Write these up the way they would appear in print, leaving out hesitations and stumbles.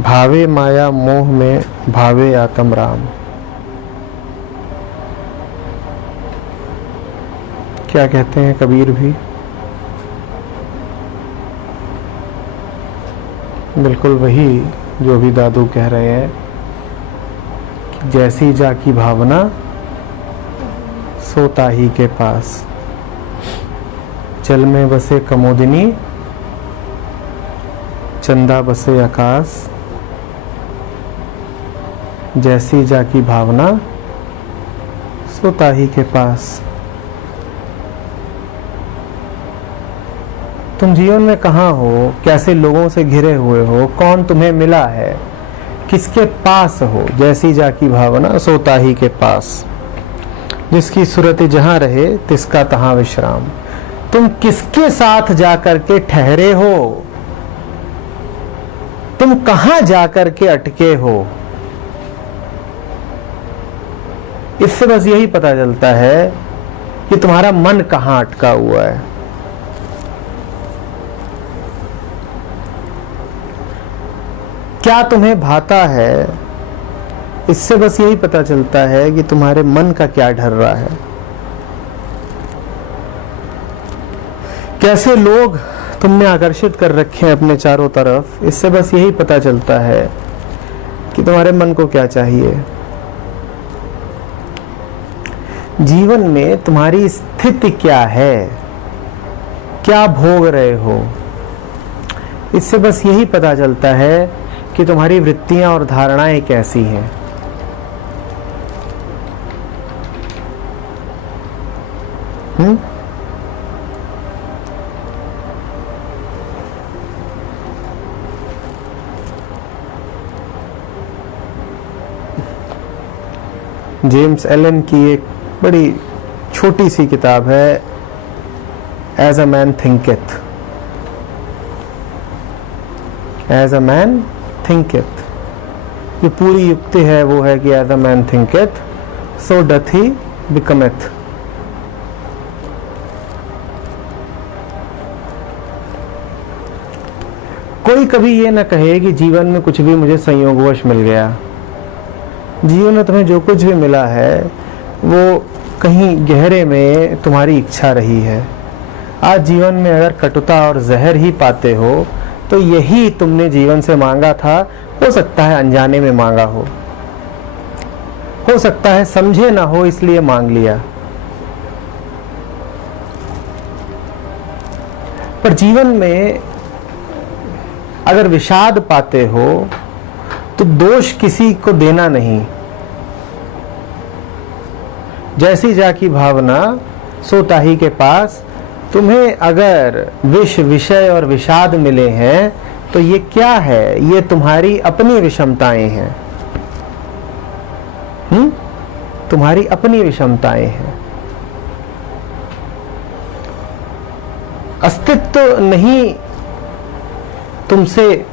भावे माया मोह में भावे आत्म राम। क्या कहते हैं कबीर भी? बिल्कुल वही जो भी दादू कह रहे हैं कि जैसी जाकी भावना सो ताही के पास। जल में बसे कमोदिनी, चंदा बसे आकाश। जैसी जाकी भावना सो ताही के पास। तुम जीवन में कहाँ हो, कैसे लोगों से घिरे हुए हो, कौन तुम्हें मिला है, किसके पास हो? जैसी जाकी भावना सो ताही के पास। जिसकी सूरत जहां रहे तिसका तहां विश्राम। तुम किसके साथ जाकर के ठहरे हो? तुम कहां जाकर के अटके हो? इससे बस यही पता चलता है कि तुम्हारा मन कहां अटका हुआ है। क्या तुम्हें भाता है? इससे बस यही पता चलता है कि तुम्हारे मन का क्या ढर रहा है। कैसे लोग तुमने आकर्षित कर रखे हैं अपने चारों तरफ, इससे बस यही पता चलता है कि तुम्हारे मन को क्या चाहिए। जीवन में तुम्हारी स्थिति क्या है, क्या भोग रहे हो, इससे बस यही पता चलता है कि तुम्हारी वृत्तियां और धारणाएं कैसी हैं। जेम्स एलन की एक बड़ी छोटी सी किताब है, as a man thinketh. As a man thinketh. जो पूरी युक्ति है वो है कि as a man thinketh so doth he becometh. कोई कभी ये ना कहे कि जीवन में कुछ भी मुझे संयोगवश मिल गया। जीवन में तुम्हें जो कुछ भी मिला है वो कहीं गहरे में तुम्हारी इच्छा रही है। आज जीवन में अगर कटुता और जहर ही पाते हो तो यही तुमने जीवन से मांगा था। हो सकता है अनजाने में मांगा हो सकता है समझे ना हो इसलिए मांग लिया। पर जीवन में अगर विषाद पाते हो तो दोष किसी को देना नहीं। जैसी जाकी भावना सो ताही के पास। तुम्हें अगर विष, विषय और विषाद मिले हैं तो ये क्या है? ये तुम्हारी अपनी विषमताएं हैं। तुम्हारी अपनी विषमताएं हैं। अस्तित्व नहीं तुमसे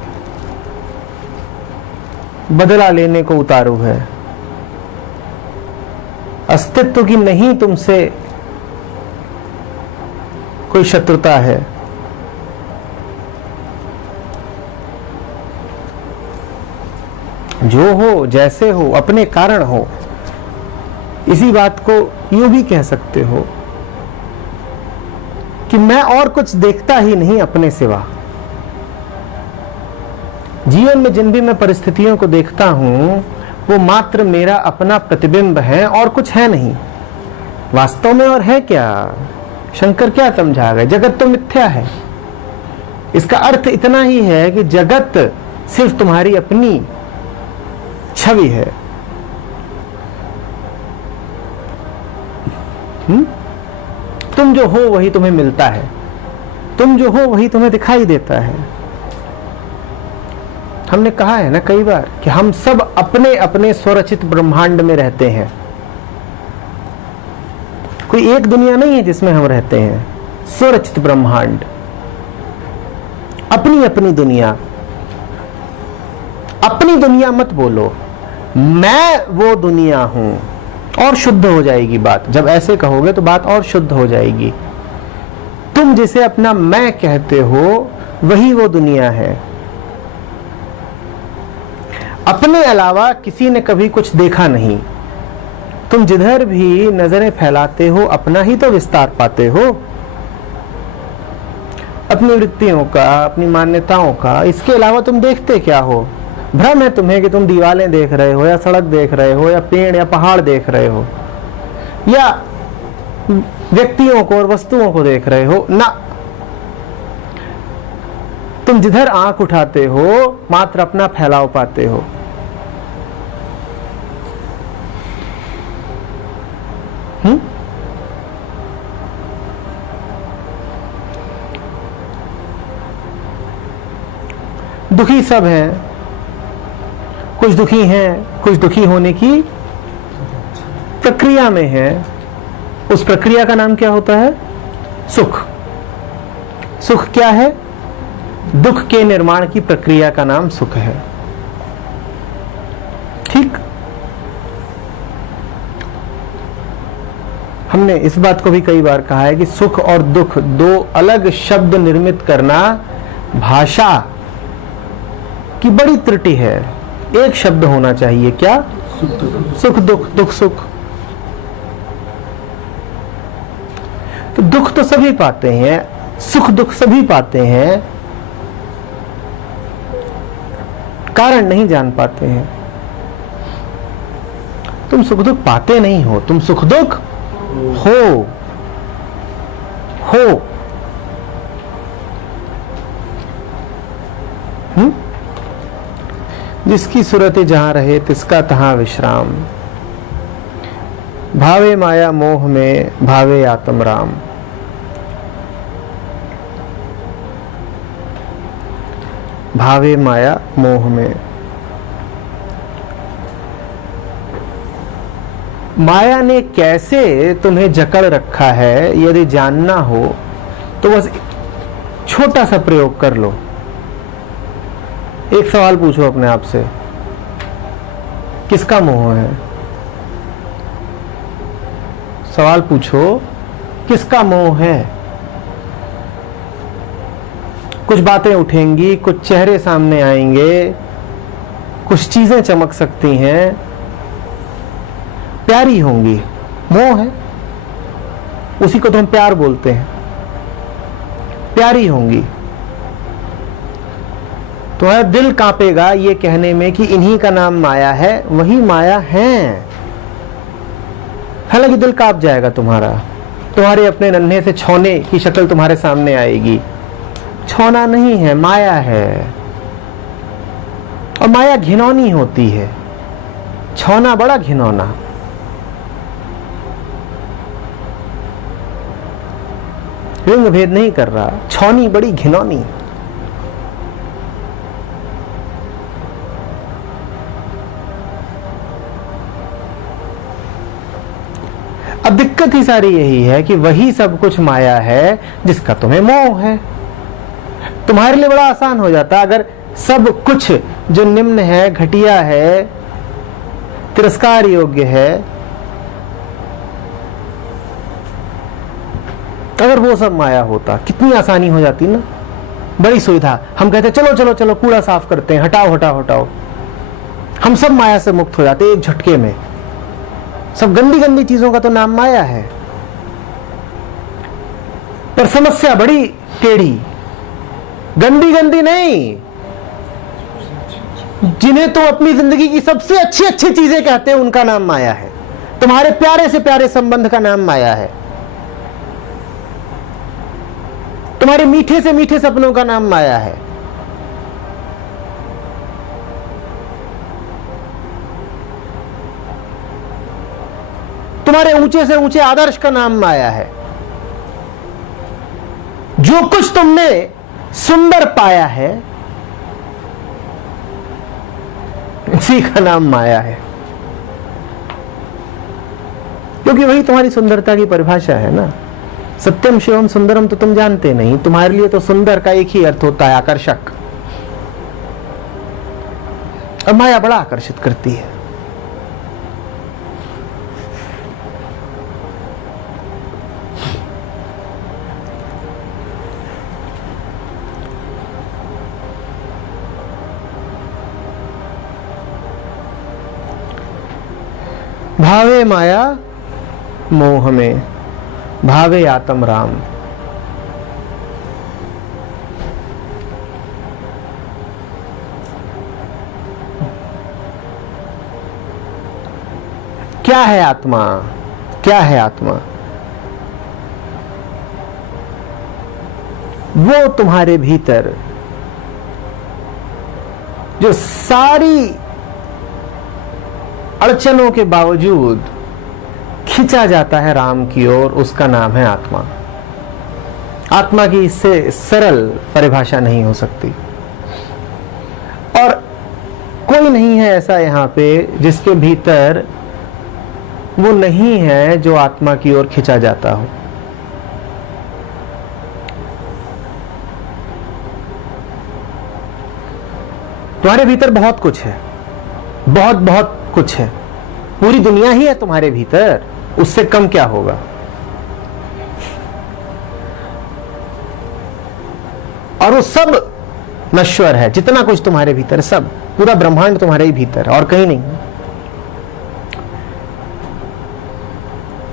बदला लेने को उतारू है। अस्तित्व की नहीं तुमसे कोई शत्रुता है। जो हो, जैसे हो, अपने कारण हो। इसी बात को यूं भी कह सकते हो कि मैं और कुछ देखता ही नहीं अपने सिवा। जीवन में जिन भी मैं परिस्थितियों को देखता हूं वो मात्र मेरा अपना प्रतिबिंब है और कुछ है नहीं। वास्तव में और है क्या? शंकर क्या समझा गए? जगत तो मिथ्या है। इसका अर्थ इतना ही है कि जगत सिर्फ तुम्हारी अपनी छवि है। तुम जो हो वही तुम्हें मिलता है। तुम जो हो वही तुम्हें दिखाई देता है। हमने कहा है ना कई बार कि हम सब अपने अपने स्वरचित ब्रह्मांड में रहते हैं। कोई एक दुनिया नहीं है जिसमें हम रहते हैं। स्वरचित ब्रह्मांड, अपनी अपनी दुनिया। अपनी दुनिया मत बोलो, मैं वो दुनिया हूं, और शुद्ध हो जाएगी बात। जब ऐसे कहोगे तो बात और शुद्ध हो जाएगी। तुम जिसे अपना मैं कहते हो वही वो दुनिया है। अपने अलावा किसी ने कभी कुछ देखा नहीं। तुम जिधर भी नजरें फैलाते हो अपना ही तो विस्तार पाते हो, अपनी वृत्तियों का, अपनी मान्यताओं का। इसके अलावा तुम देखते क्या हो? भ्रम है तुम्हें कि तुम दीवारें देख रहे हो या सड़क देख रहे हो या पेड़ या पहाड़ देख रहे हो या व्यक्तियों को और वस्तुओं को देख रहे हो ना। तुम जिधर आंख उठाते हो मात्र अपना फैलाव पाते हो। दुखी सब हैं, कुछ दुखी हैं, कुछ दुखी होने की प्रक्रिया में है। उस प्रक्रिया का नाम क्या होता है? सुख। सुख क्या है? दुख के निर्माण की प्रक्रिया का नाम सुख है। ठीक। हमने इस बात को भी कई बार कहा है कि सुख और दुख दो अलग शब्द निर्मित करना भाषा की बड़ी त्रुटि है। एक शब्द होना चाहिए। क्या? सुख दुख, दुख सुख। तो दुख तो सभी पाते हैं, सुख दुख सभी पाते हैं, कारण नहीं जान पाते हैं। तुम सुख दुख पाते नहीं हो, तुम सुख दुख हो। जिसकी सूरत जहां रहे तिसका तहां विश्राम। भावे माया मोह में भावे आत्म राम। भावे माया मोह में। माया ने कैसे तुम्हें जकड़ रखा है यदि जानना हो तो बस छोटा सा प्रयोग कर लो। एक सवाल पूछो अपने आप से, किसका मोह है? सवाल पूछो, किसका मोह है? कुछ बातें उठेंगी, कुछ चेहरे सामने आएंगे, कुछ चीजें चमक सकती हैं, प्यारी होंगी। मोह है, उसी को तो हम प्यार बोलते हैं। प्यारी होंगी तो है दिल कांपेगा ये कहने में कि इन्हीं का नाम माया है, वही माया है। हालांकि दिल कांप जाएगा तुम्हारा, तुम्हारे अपने नन्हे से छौने की शक्ल तुम्हारे सामने आएगी। छौना नहीं है, माया है। और माया घिनौनी होती है, छौना बड़ा घिनौना। लिंग भेद नहीं कर रहा, छौनी बड़ी घिनौनी। अब दिक्कत ही सारी यही है कि वही सब कुछ माया है जिसका तुम्हें मोह है। तुम्हारे लिए बड़ा आसान हो जाता अगर सब कुछ जो निम्न है, घटिया है, तिरस्कार योग्य है, अगर वो सब माया होता, कितनी आसानी हो जाती ना, बड़ी सुविधा। हम कहते चलो चलो चलो कूड़ा साफ करते हैं, हटाओ हटाओ हटाओ, हम सब माया से मुक्त हो जाते एक झटके में। सब गंदी गंदी चीजों का तो नाम माया है। पर समस्या बड़ी टेढ़ी, गंदी गंदी नहीं, जिन्हें तुम अपनी जिंदगी की सबसे अच्छी अच्छी चीजें कहते हो उनका नाम माया है। तुम्हारे प्यारे से प्यारे संबंध का नाम माया है। तुम्हारे मीठे से मीठे सपनों का नाम माया है। तुम्हारे ऊंचे से ऊंचे आदर्श का नाम माया है। जो कुछ तुमने सुंदर पाया है इसी का नाम माया है, क्योंकि वही तुम्हारी सुंदरता की परिभाषा है ना। सत्यम शिवम सुंदरम तो तुम जानते नहीं, तुम्हारे लिए तो सुंदर का एक ही अर्थ होता है, आकर्षक। और माया बड़ा आकर्षित करती है। भावे माया मोह में, भावे आत्म राम। क्या है आत्मा? क्या है आत्मा? वो तुम्हारे भीतर जो सारी अड़चनों के बावजूद खिंचा जाता है राम की ओर, उसका नाम है आत्मा। आत्मा की इससे सरल परिभाषा नहीं हो सकती। और कोई नहीं है ऐसा यहां पे जिसके भीतर वो नहीं है जो आत्मा की ओर खिंचा जाता हो। तुम्हारे भीतर बहुत कुछ है, बहुत बहुत कुछ है। पूरी दुनिया ही है तुम्हारे भीतर, उससे कम क्या होगा। और वो सब नश्वर है, जितना कुछ तुम्हारे भीतर, सब पूरा ब्रह्मांड तुम्हारे ही भीतर है और कहीं नहीं।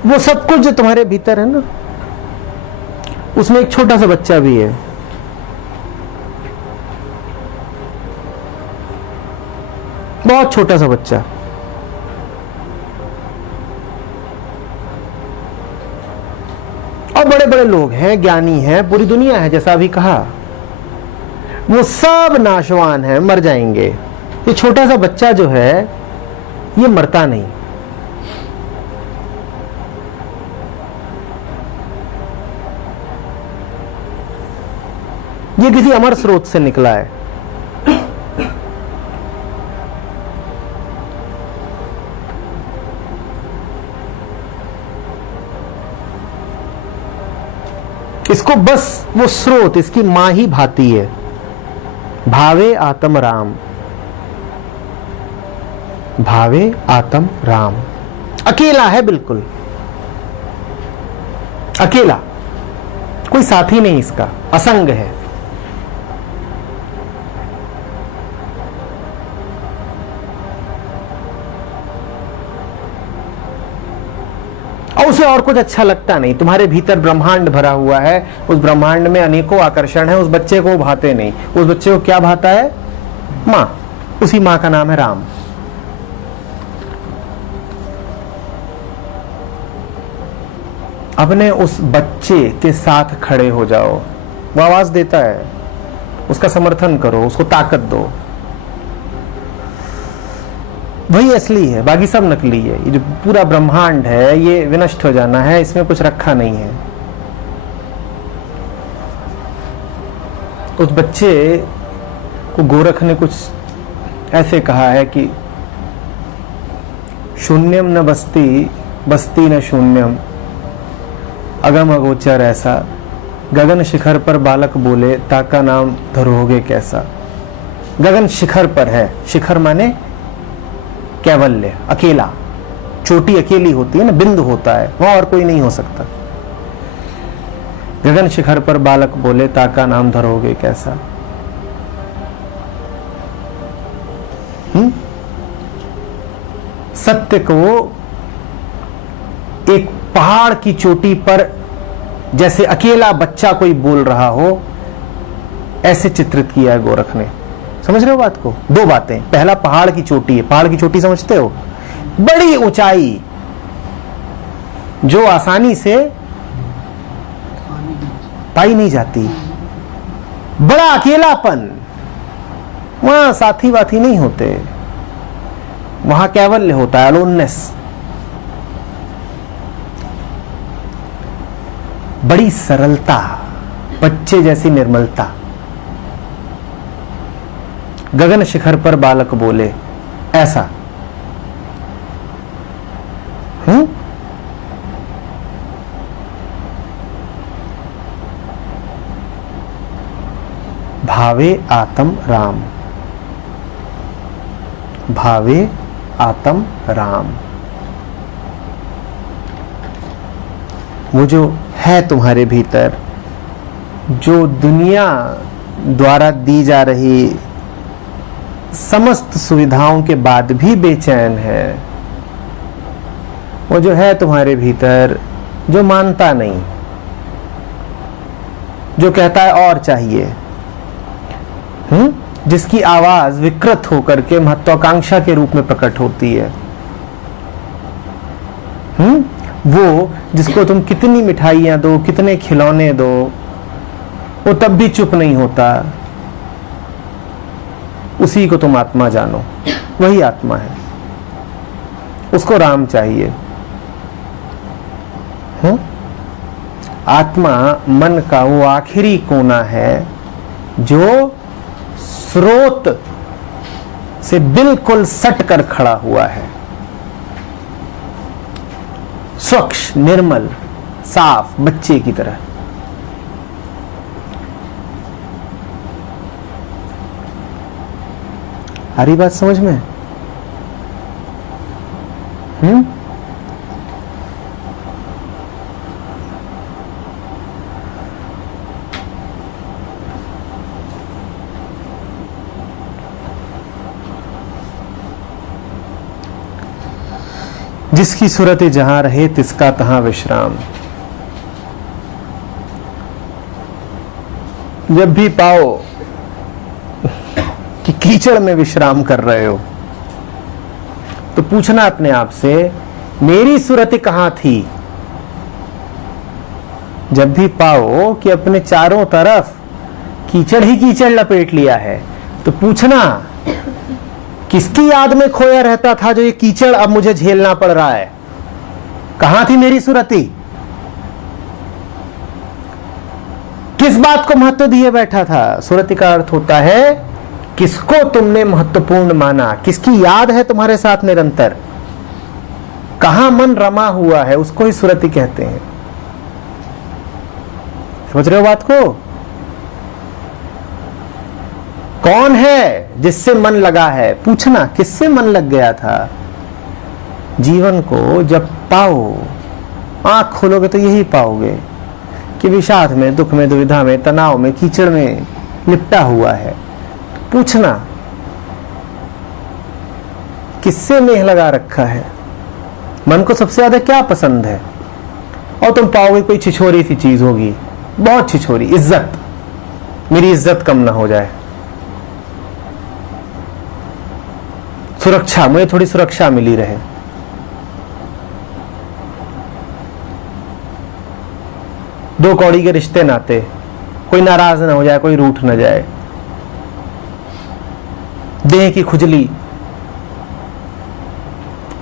वो सब कुछ जो तुम्हारे भीतर है ना, उसमें एक छोटा सा बच्चा भी है। बहुत छोटा सा बच्चा। और बड़े बड़े लोग हैं, ज्ञानी हैं, पूरी दुनिया है, जैसा अभी कहा। वो सब नाशवान है, मर जाएंगे। ये छोटा सा बच्चा जो है ये मरता नहीं। ये किसी अमर स्रोत से निकला है। इसको बस वो स्रोत, इसकी मां ही भाती है। भावे आत्म राम, भावे आत्म राम। अकेला है, बिल्कुल अकेला, कोई साथी नहीं इसका, असंग है। और उसे और कुछ अच्छा लगता नहीं। तुम्हारे भीतर ब्रह्मांड भरा हुआ है, उस ब्रह्मांड में अनेकों आकर्षण है। उस बच्चे को भाते नहीं। उस बच्चे को क्या भाता है? मां। उसी मां का नाम है राम। अपने उस बच्चे के साथ खड़े हो जाओ। वो आवाज देता है, उसका समर्थन करो, उसको ताकत दो। वही असली है, बाकी सब नकली है। ये जो पूरा ब्रह्मांड है ये विनष्ट हो जाना है, इसमें कुछ रखा नहीं है। उस बच्चे को गोरख ने कुछ ऐसे कहा है कि शून्यम न बस्ती, बस्ती न शून्यम, अगम अगोचर ऐसा, गगन शिखर पर बालक बोले ताका नाम धरोगे कैसा। गगन शिखर पर है, शिखर माने कैवल्य, अकेला। चोटी अकेली होती है ना, बिंदु होता है, वहां और कोई नहीं हो सकता। गगन शिखर पर बालक बोले ताका नाम धरोगे कैसा। सत्य को एक पहाड़ की चोटी पर जैसे अकेला बच्चा कोई बोल रहा हो, ऐसे चित्रित किया है गोरख ने। समझ रहे हो बात को? दो बातें। पहला, पहाड़ की चोटी है। पहाड़ की चोटी समझते हो? बड़ी ऊंचाई जो आसानी से पाई नहीं जाती। बड़ा अकेलापन, वहां साथी वाथी नहीं होते, वहां कैवल्य होता है, अलोननेस। बड़ी सरलता, बच्चे जैसी निर्मलता। गगन शिखर पर बालक बोले ऐसा। भावे आत्म राम, भावे आत्म राम। वो जो है तुम्हारे भीतर, जो दुनिया द्वारा दी जा रही समस्त सुविधाओं के बाद भी बेचैन है, वो जो है तुम्हारे भीतर, जो मानता नहीं, जो कहता है और चाहिए, जिसकी आवाज विकृत होकर के महत्वाकांक्षा के रूप में प्रकट होती है, वो जिसको तुम कितनी मिठाइयां दो, कितने खिलौने दो, वो तब भी चुप नहीं होता, उसी को तुम आत्मा जानो। वही आत्मा है, उसको राम चाहिए। आत्मा मन का वो आखिरी कोना है जो स्रोत से बिल्कुल सट कर खड़ा हुआ है, स्वच्छ, निर्मल, साफ, बच्चे की तरह। आ रही बात समझ में? जिसकी सूरत जहां रहे तिसका तहां विश्राम। जब भी पाओ कि कीचड़ में विश्राम कर रहे हो तो पूछना अपने आप से, मेरी सूरत कहां थी? जब भी पाओ कि अपने चारों तरफ कीचड़ ही कीचड़ लपेट लिया है तो पूछना, किसकी याद में खोया रहता था जो ये कीचड़ अब मुझे झेलना पड़ रहा है? कहां थी मेरी सूरती? किस बात को महत्व दिए बैठा था? सूरती का अर्थ होता है किसको तुमने महत्वपूर्ण माना, किसकी याद है तुम्हारे साथ निरंतर, कहां मन रमा हुआ है, उसको ही सूरती कहते हैं। समझ रहे हो बात को? कौन है जिससे मन लगा है? पूछना, किससे मन लग गया था? जीवन को जब पाओ, आंख खोलोगे तो यही पाओगे कि विषाद में, दुख में, दुविधा में, तनाव में, कीचड़ में लिपटा हुआ है। पूछना, किससे नेह लगा रखा है? मन को सबसे ज्यादा क्या पसंद है? और तुम पाओगे कोई छिछोरी सी चीज होगी, बहुत छिछोरी, इज्जत, मेरी इज्जत कम ना हो जाए, सुरक्षा, मुझे थोड़ी सुरक्षा मिली रहे, दो कौड़ी के रिश्ते नाते, कोई नाराज ना हो जाए, कोई रूठ ना जाए, देह की खुजली,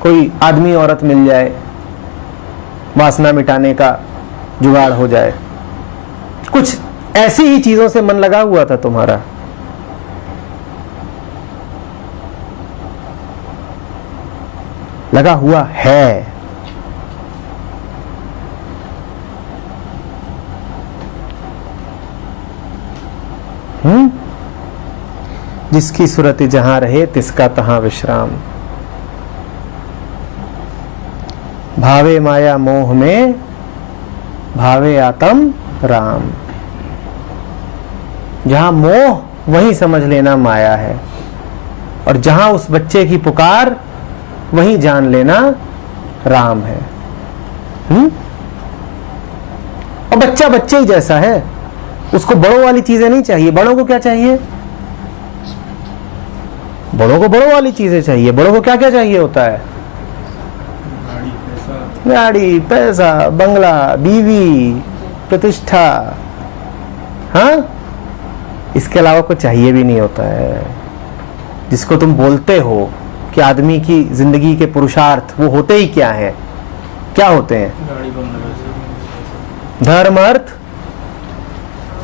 कोई आदमी औरत मिल जाए, वासना मिटाने का जुगाड़ हो जाए। कुछ ऐसी ही चीजों से मन लगा हुआ था तुम्हारा। लगा हुआ है। जिसकी सूरत जहां रहे तिसका तहां विश्राम। भावे माया मोह में, भावे आत्म राम। जहां मोह वहीं समझ लेना माया है, और जहां उस बच्चे की पुकार वहीं जान लेना राम है। और बच्चा बच्चे ही जैसा है, उसको बड़ों वाली चीजें नहीं चाहिए। बड़ों को क्या चाहिए? बड़ों को बड़ों वाली चीजें चाहिए। बड़ों को क्या क्या चाहिए होता है? गाड़ी, पैसा, बंगला, बीवी, प्रतिष्ठा। हाँ, इसके अलावा कुछ चाहिए भी नहीं होता है। जिसको तुम बोलते हो कि आदमी की जिंदगी के पुरुषार्थ, वो होते ही क्या है? क्या होते हैं? धर्म, अर्थ,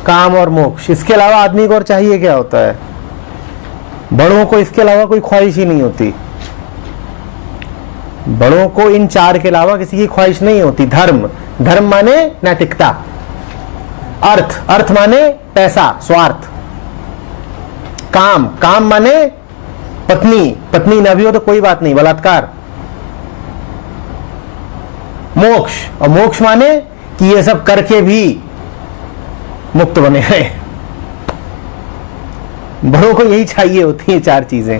काम और मोक्ष। इसके अलावा आदमी को और चाहिए क्या होता है? बड़ों को इसके अलावा कोई ख्वाहिश ही नहीं होती। बड़ों को इन चार के अलावा किसी की ख्वाहिश नहीं होती। धर्म, धर्म माने नैतिकता। अर्थ, अर्थ माने पैसा, स्वार्थ। काम, काम माने पत्नी, पत्नी न भी हो तो कोई बात नहीं, बलात्कार। मोक्ष, और मोक्ष माने कि ये सब करके भी मुक्त बने हैं। बड़ों को यही चाहिए होती है, चार चीजें।